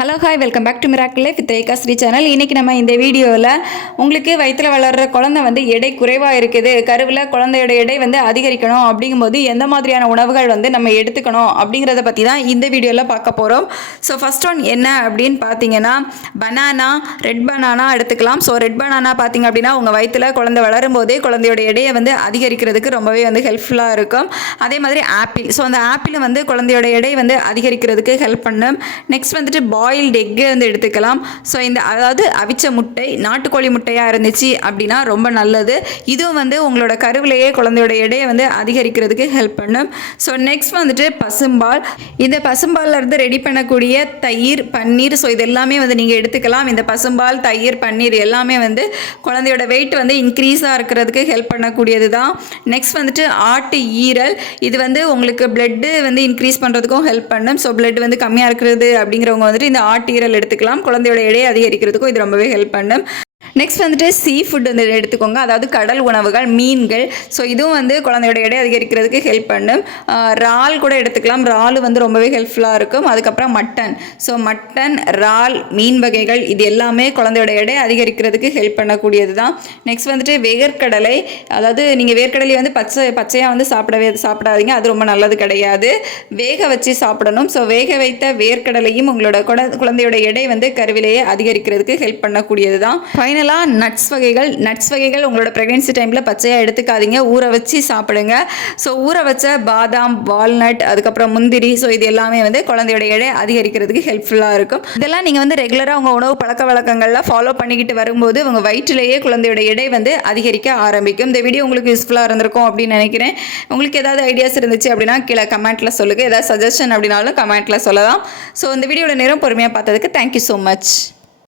Hello hi welcome back to miracle life with Rekha Sri channel. இன்றைக்கி நம்ம இந்த வீடியோவில் உங்களுக்கு வயிற்றில் வளர்கிற குழந்தை வந்து எடை குறைவாக இருக்குது, கருவில் குழந்தையோட எடை வந்து அதிகரிக்கணும் அப்படிங்கும்போது எந்த மாதிரியான உணவுகள் வந்து நம்ம எடுத்துக்கணும் அப்படிங்கிறத பற்றி தான் இந்த வீடியோவில் பார்க்க போகிறோம். ஸோ ஃபஸ்ட் ஒன் என்ன அப்படின்னு பார்த்தீங்கன்னா பனானா, ரெட் பனானா எடுத்துக்கலாம். ஸோ ரெட் பனானா பார்த்திங்க அப்படின்னா உங்கள் வயிற்றில் குழந்தை வளரும் போதே குழந்தையோட எடையை வந்து அதிகரிக்கிறதுக்கு ரொம்பவே வந்து ஹெல்ப்ஃபுல்லாக இருக்கும். அதே மாதிரி ஆப்பிள், ஸோ அந்த ஆப்பிள் வந்து குழந்தையோட எடை வந்து அதிகரிக்கிறதுக்கு ஹெல்ப் பண்ணும். நெக்ஸ்ட் வந்துட்டு பாயில்டு எக்கு வந்து எடுத்துக்கலாம். ஸோ இந்த அதாவது அவிச்ச முட்டை, நாட்டுக்கோழி முட்டையாக இருந்துச்சு அப்படின்னா ரொம்ப நல்லது. இதுவும் வந்து உங்களோட கருவிலேயே குழந்தையோட எடையை வந்து அதிகரிக்கிறதுக்கு ஹெல்ப் பண்ணும். ஸோ நெக்ஸ்ட் வந்துட்டு பசும்பால். இந்த பசும்பாலில் இருந்து ரெடி பண்ணக்கூடிய தயிர், பன்னீர், ஸோ இது எல்லாமே வந்து நீங்கள் எடுத்துக்கலாம். இந்த பசும்பால், தயிர், பன்னீர் எல்லாமே வந்து குழந்தையோட வெயிட் வந்து இன்க்ரீஸாக இருக்கிறதுக்கு ஹெல்ப் பண்ணக்கூடியது தான். நெக்ஸ்ட் வந்துட்டு ஆட்டு ஈரல். இது வந்து உங்களுக்கு பிளட்டு வந்து இன்க்ரீஸ் பண்ணுறதுக்கும் ஹெல்ப் பண்ணும். ஸோ பிளட் வந்து கம்மியாக இருக்கிறது அப்படிங்கிறவங்க வந்துட்டு இந்த ஆட்டீரல் எடுத்துக்கலாம். குழந்தையோட எடையை அதிகரிக்கிறதுக்கும் இது ரொம்பவே ஹெல்ப் பண்ணும். நெக்ஸ்ட் வந்துட்டு சீ ஃபுட் வந்து எடுத்துக்கோங்க, அதாவது கடல் உணவுகள், மீன்கள். ஸோ இதுவும் வந்து குழந்தையோட எடை அதிகரிக்கிறதுக்கு ஹெல்ப் பண்ணும். இறால் கூட எடுத்துக்கலாம். இறால் வந்து ரொம்பவே ஹெல்ப்ஃபுல்லாக இருக்கும். அதுக்கப்புறம் மட்டன். ஸோ மட்டன், இறால், மீன் வகைகள் இது எல்லாமே குழந்தையோட எடை அதிகரிக்கிறதுக்கு ஹெல்ப் பண்ணக்கூடியது தான். நெக்ஸ்ட் வந்துட்டு வேர்க்கடலை. அதாவது நீங்கள் வேர்க்கடலை வந்து பச்சையாக வந்து சாப்பிடாதீங்க, அது ரொம்ப நல்லது கிடையாது. வேக வச்சு சாப்பிடணும். ஸோ வேக வைத்த வேர்க்கடலையும் உங்களோட குழந்தையோட எடை வந்து கருவிலேயே அதிகரிக்கிறதுக்கு ஹெல்ப் பண்ணக்கூடியது தான். ஃபைனலாக நட்ஸ் வகைகள் உங்களோட ப்ரெக்னென்சி டைமில் பச்சையாக எடுத்துக்காதீங்க, ஊற வச்சு சாப்பிடுங்க. ஸோ ஊற வச்ச பாதாம், வால்நட், அதுக்கப்புறம் முந்திரி, ஸோ இது எல்லாமே வந்து குழந்தையோட எடை அதிகரிக்கிறதுக்கு ஹெல்ப்ஃபுல்லாக இருக்கும். இதெல்லாம் நீங்கள் வந்து ரெகுலராக உங்கள் உணவு பழக்க வழக்கங்களில் ஃபாலோ பண்ணிக்கிட்டு வரும்போது உங்கள் வயிற்றிலேயே குழந்தையோட எடை வந்து அதிகரிக்க ஆரம்பிக்கும். இந்த வீடியோ உங்களுக்கு யூஸ்ஃபுல்லாக இருந்திருக்கும் அப்படின்னு நினைக்கிறேன். உங்களுக்கு ஏதாவது ஐடியாஸ் இருந்துச்சு அப்படின்னா கீழே கமெண்ட்டில் சொல்லுங்கள். ஏதாவது சஜஷன் அப்படின்னாலும் கமெண்ட்டில் சொல்லலாம். ஸோ இந்த வீடியோட நேரம் பொறுமையாக பார்த்ததுக்கு தேங்க்யூ ஸோ மச்.